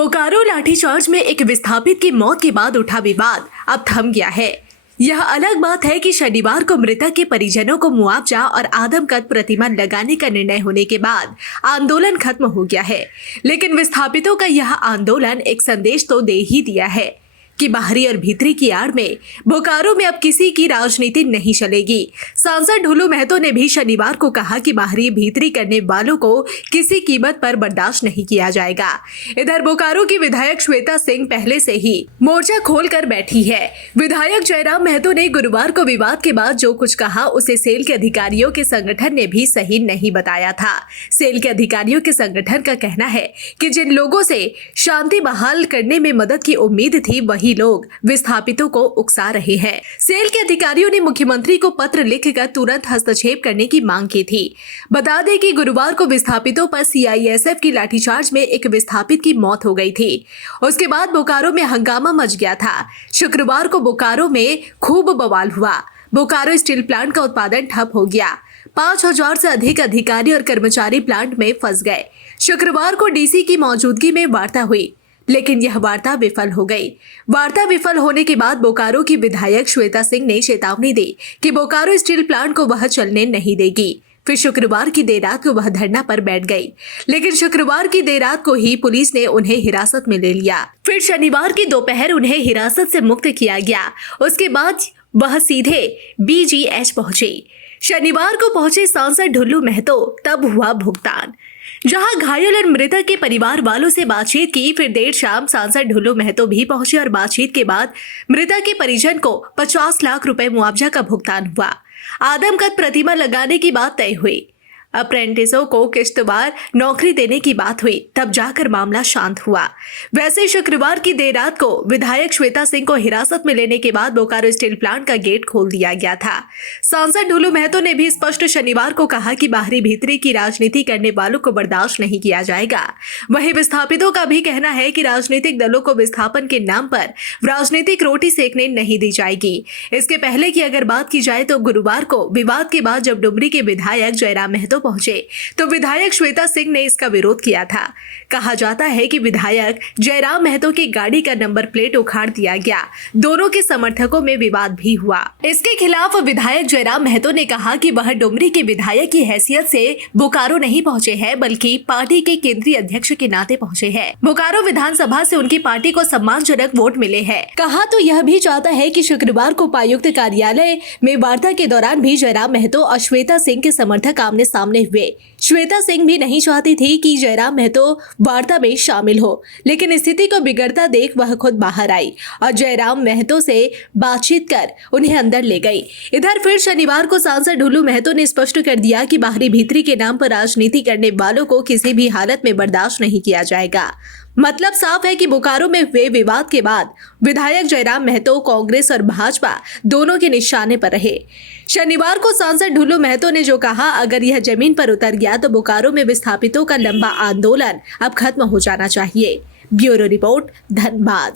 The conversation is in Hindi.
बोकारो लाठीचार्ज में एक विस्थापित की मौत के बाद उठा विवाद अब थम गया है। यह अलग बात है कि शनिवार को मृतक के परिजनों को मुआवजा और आदमकद प्रतिमा लगाने का निर्णय होने के बाद आंदोलन खत्म हो गया है, लेकिन विस्थापितों का यह आंदोलन एक संदेश तो दे ही दिया है कि बाहरी और भीतरी की आड़ में बोकारो में अब किसी की राजनीति नहीं चलेगी। सांसद ढुलू महतो ने भी शनिवार को कहा कि बाहरी भीतरी करने वालों को किसी कीमत पर बर्दाश्त नहीं किया जाएगा। इधर बोकारो की विधायक श्वेता सिंह पहले से ही मोर्चा खोलकर बैठी है। विधायक जयराम महतो ने गुरुवार को विवाद के बाद जो कुछ कहा उसे सेल के अधिकारियों के संगठन ने भी सही नहीं बताया था। सेल के अधिकारियों के संगठन का कहना है कि जिन लोगों से शांति बहाल करने में मदद की उम्मीद थी वही लोग विस्थापितों को उकसा रहे हैं। सेल के अधिकारियों ने मुख्यमंत्री को पत्र लिखकर तुरंत हस्तक्षेप करने की मांग की थी। बता दें कि गुरुवार को विस्थापितों पर सीआईएसएफ की लाठीचार्ज में एक विस्थापित की मौत हो गई थी। उसके बाद बोकारो में हंगामा मच गया था। शुक्रवार को बोकारो में खूब बवाल हुआ। बोकारो स्टील प्लांट का उत्पादन ठप हो गया। 5000 से अधिक अधिकारी और कर्मचारी प्लांट में फंस गए। शुक्रवार को डीसी की मौजूदगी में वार्ता हुई, लेकिन यह वार्ता विफल हो गई। वार्ता विफल होने के बाद बोकारो की विधायक श्वेता सिंह ने चेतावनी दी कि बोकारो स्टील प्लांट को वह चलने नहीं देगी। फिर शुक्रवार की देर रात को वह धरना पर बैठ गई, लेकिन शुक्रवार की देर रात को ही पुलिस ने उन्हें हिरासत में ले लिया। फिर शनिवार की दोपहर उन्हें हिरासत से मुक्त किया गया। उसके बाद वह सीधे बीजीएच पहुंची। शनिवार को पहुंचे सांसद ढुल्लू महतो, तब हुआ भुगतान। जहां घायल और मृतक के परिवार वालों से बातचीत की, फिर देर शाम सांसद ढुल्लू महतो भी पहुंचे और बातचीत के बाद मृतक के परिजन को 50 लाख रुपए मुआवजा का भुगतान हुआ। आदमकद प्रतिमा लगाने की बात तय हुई। अप्रेंटिसों को किश्तवार नौकरी देने की बात हुई, तब जाकर मामला शांत हुआ। वैसे शुक्रवार की देर रात को विधायक श्वेता सिंह को हिरासत में लेने के बाद बोकारो स्टील प्लांट का गेट खोल दिया गया था। सांसद ढुल्लू महतो ने भी स्पष्ट शनिवार को कहा कि बाहरी भीतरी की राजनीति करने वालों को बर्दाश्त नहीं किया जाएगा। वहीं विस्थापितों का भी कहना है कि राजनीतिक दलों को विस्थापन के नाम पर राजनीतिक रोटी सेकने नहीं दी जाएगी। इसके पहले की अगर बात की जाए तो गुरुवार को विवाद के बाद जब डुमरी के विधायक जयराम महतो पहुंचे तो विधायक श्वेता सिंह ने इसका विरोध किया था। कहा जाता है कि विधायक जयराम महतो की गाड़ी का नंबर प्लेट उखाड़ दिया गया। दोनों के समर्थकों में विवाद भी हुआ। इसके खिलाफ विधायक जयराम महतो ने कहा कि वह डुमरी के विधायक की हैसियत से बोकारो नहीं पहुंचे हैं, बल्कि पार्टी के केंद्रीय अध्यक्ष के नाते पहुंचे हैं। बोकारो विधानसभा से उनकी पार्टी को सम्मानजनक वोट मिले हैं। कहा तो यह भी चाहता है कि शुक्रवार को उपायुक्त कार्यालय में वार्ता के दौरान भी जयराम महतो और श्वेता सिंह के समर्थक आमने सामने हुए। श्वेता सिंह भी नहीं चाहती थी कि जयराम महतो वार्ता में शामिल हो, लेकिन स्थिति को बिगड़ता देख वह खुद बाहर आई और जयराम महतो से बातचीत कर उन्हें अंदर ले गई। इधर फिर शनिवार को सांसद ढुल्लू महतो ने स्पष्ट कर दिया कि बाहरी भीतरी के नाम पर राजनीति करने वालों को किसी भी हालत में बर्दाश्त नहीं किया जाएगा। मतलब साफ है कि बोकारो में हुए विवाद के बाद विधायक जयराम महतो कांग्रेस और भाजपा दोनों के निशाने पर रहे। शनिवार को सांसद ढुल्लू महतो ने जो कहा, अगर यह जमीन पर उतर गया तो बोकारो में विस्थापितों का लंबा आंदोलन अब खत्म हो जाना चाहिए। Bureau report, Dhanbad.